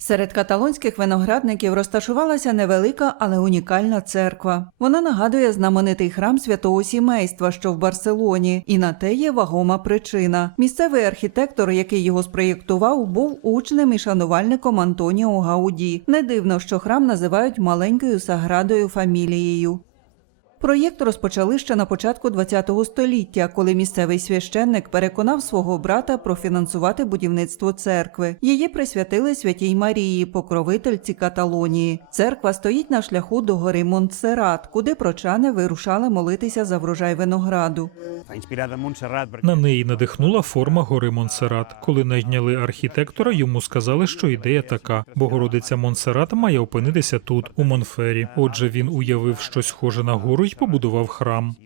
Серед каталонських виноградників розташувалася невелика, але унікальна церква. Вона нагадує знаменитий храм святого сімейства, що в Барселоні, і на те є вагома причина. Місцевий архітектор, який його спроєктував, був учнем і шанувальником Антоніо Гауді. Не дивно, що храм називають маленькою саградою фамілією. Проєкт розпочали ще на початку ХХ століття, коли місцевий священник переконав свого брата профінансувати будівництво церкви. Її присвятили святій Марії, покровительці Каталонії. Церква стоїть на шляху до гори Монтсерат, куди прочани вирушали молитися за врожай винограду. На неї надихнула форма гори Монсерат. Коли найняли архітектора, йому сказали, що ідея така: Богородиця Монсерат має опинитися тут, у Монфері. Отже, він уявив щось схоже на гору й побудував храм.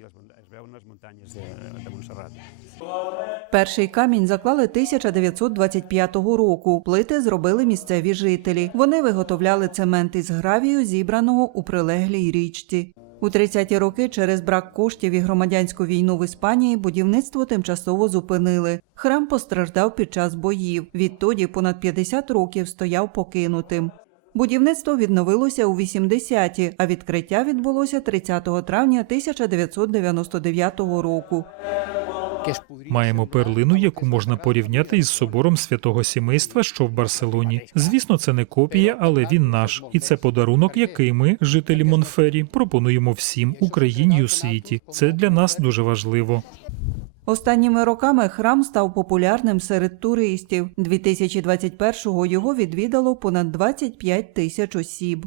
Перший камінь заклали 1925 року. Плити зробили місцеві жителі. Вони виготовляли цемент із гравію, зібраного у прилеглій річці. У 30-ті роки через брак коштів і громадянську війну в Іспанії будівництво тимчасово зупинили. Храм постраждав під час боїв. Відтоді понад 50 років стояв покинутим. Будівництво відновилося у 80-ті, а відкриття відбулося 30 травня 1999 року. Маємо перлину, яку можна порівняти із собором святого сімейства, що в Барселоні. Звісно, це не копія, але він наш, і це подарунок, який ми, жителі Монфері, пропонуємо всім Україні у світі. Це для нас дуже важливо. Останніми роками храм став популярним серед туристів. 2021-го його відвідало понад 25 тисяч осіб.